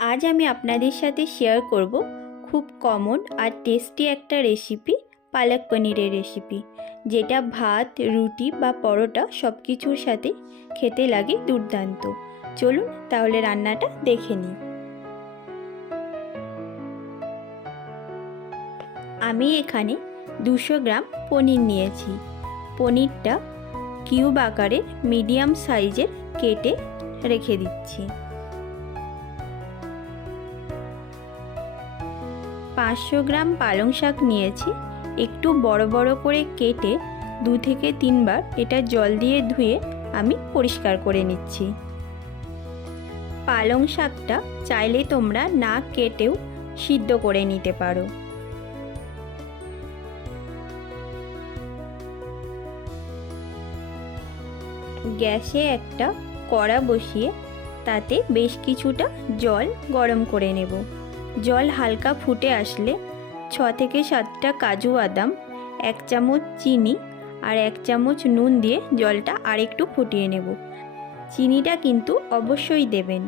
আজ আমি আপনাদের সাথে শেয়ার করব খুব কমন আর টেস্টি একটা রেসিপি পালক পনিরের রেসিপি যেটা ভাত, রুটি বা পরোটা সব কিছুর সাথে খেতে লাগে দুর্দান্ত। চলুন তাহলে রান্নাটা দেখে নিই। আমি এখানে দুশো গ্রাম পনির নিয়েছি। পনিরটা কিউব আকারের মিডিয়াম সাইজের কেটে রেখে দিচ্ছি। পাঁচশো গ্রাম পালং শাক নিয়েছি। একটু বড় বড় করে কেটে দু থেকে তিনবার এটা জল দিয়ে ধুয়ে আমি পরিষ্কার করে নিচ্ছি। পালং শাকটা চাইলে তোমরা না কেটেও সিদ্ধ করে নিতে পারো। গ্যাসে একটা কড়া বসিয়ে তাতে বেশ কিছুটা জল গরম করে নেব। জল হালকা ফুটে আসলে ছ থেকে সাতটা কাজু বাদাম, এক চামচ চিনি আর এক চামচ নুন দিয়ে জলটা আরেকটু ফুটিয়ে নেব। চিনিটা কিন্তু অবশ্যই দেবেন।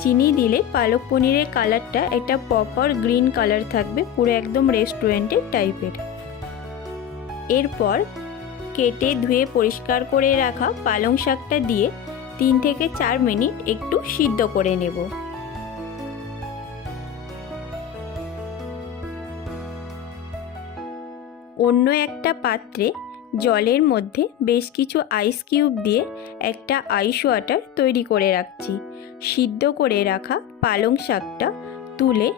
চিনি দিলে পালক পনিরের কালারটা একটা প্রপার গ্রিন কালার থাকবে, পুরো একদম রেস্টুরেন্টের টাইপের এরপর কেটে ধুয়ে পরিষ্কার করে রাখা পালং শাকটা দিয়ে তিন থেকে চার মিনিট একটু সিদ্ধ করে নেব। অন্য একটা পাত্রে জলের মধ্যে বেশ কিছু আইস কিউব দিয়ে একটা আইস ওয়াটার তৈরি করে রাখছি। সিদ্ধ করে রাখা পালং শাকটা তুলে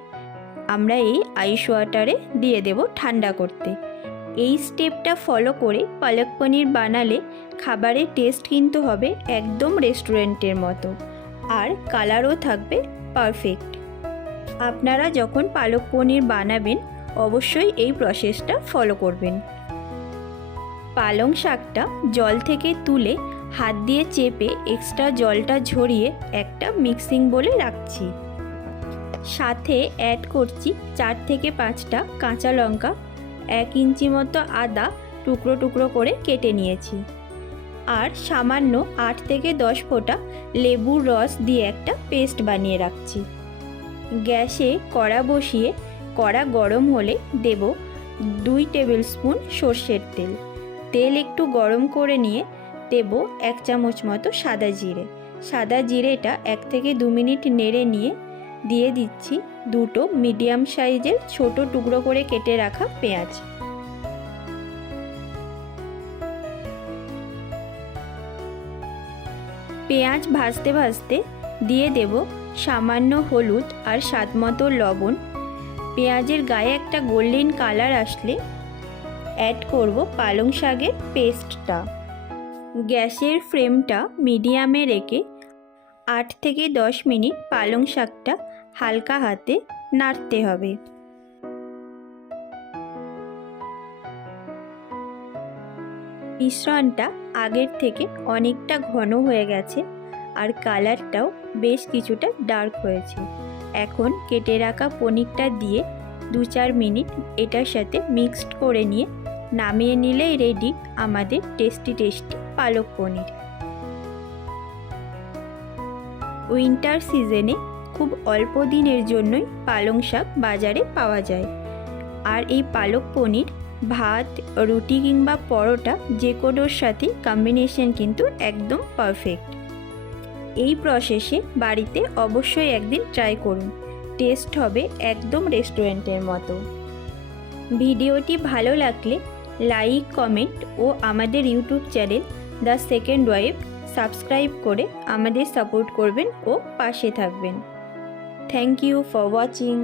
আমরা এই আইস ওয়াটারে দিয়ে দেব ঠান্ডা করতে। এই স্টেপটা ফলো করে পালক পনির বানালে খাবারের টেস্ট কিন্তু হবে একদম রেস্টুরেন্টের মতো। আর কালারও থাকবে পারফেক্ট আপনারা যখন পালক পনির বানাবেন অবশ্যই এই প্রসেসটা ফলো করবেন। পালং শাকটা জল থেকে তুলে হাত দিয়ে চেপে এক্সট্রা জলটা ঝরিয়ে একটা মিক্সিং বলে রাখছি। সাথে অ্যাড করছি চার থেকে পাঁচটা কাঁচা লঙ্কা, এক ইঞ্চি মতো আদা টুকরো টুকরো করে কেটে নিয়েছি। আর সামান্য আট থেকে দশ ফোঁটা লেবুর রস দিয়ে একটা পেস্ট বানিয়ে রাখছি। গ্যাসে কড়া বসিয়ে কড়া গরম হলে দেব দুই টেবিল স্পুন সর্ষের তেল। তেল একটু গরম করে নিয়ে দেব এক চামচ মতো সাদা জিরে। সাদা জিরেটা এক থেকে দু মিনিট নেড়ে নিয়ে দিয়ে দিচ্ছি দুটো মিডিয়াম সাইজের ছোট টুকরো করে কেটে রাখা পেঁয়াজ। পেঁয়াজ ভাজতে ভাজতে দিয়ে দেব সামান্য হলুদ আর স্বাদ মতো লবণ পেঁয়াজের গায়ে একটা গোল্ডেন কালার আসলে অ্যাড করব পালং শাকের পেস্টটা গ্যাসের ফ্লেমটা মিডিয়ামে রেখে আট থেকে দশ মিনিট পালং শাকটা হালকা হাতে নাড়তে হবে। মিশ্রণটা আগের থেকে অনেকটা ঘন হয়ে গেছে আর কালারটাও বেশ কিছুটা ডার্ক হয়েছে। এখন কেটে রাখা পনিরটা দিয়ে দু চার মিনিট এটার সাথে মিক্সড করে নিয়ে নামিয়ে নিলেই রেডি আমাদের টেস্টি টেস্টি পালক পনির। উইন্টার সিজনে খুব অল্প দিনের জন্যই পালং শাক বাজারে পাওয়া যায়। আর এই পালক পনির, ভাত, রুটি কিংবা পরোটা যে কোনোর সাথে কম্বিনেশন কিন্তু একদম পারফেক্ট এই প্রসেসে বাড়িতে অবশ্যই একদিন ট্রাই করুন। টেস্ট হবে একদম রেস্টুরেন্টের মতো। ভিডিওটি ভালো লাগলে লাইক কমেন্ট ও আমাদের YouTube channel the second wave subscribe করে আমাদের সাপোর্ট করবেন ও পাশে থাকবেন। Thank you for watching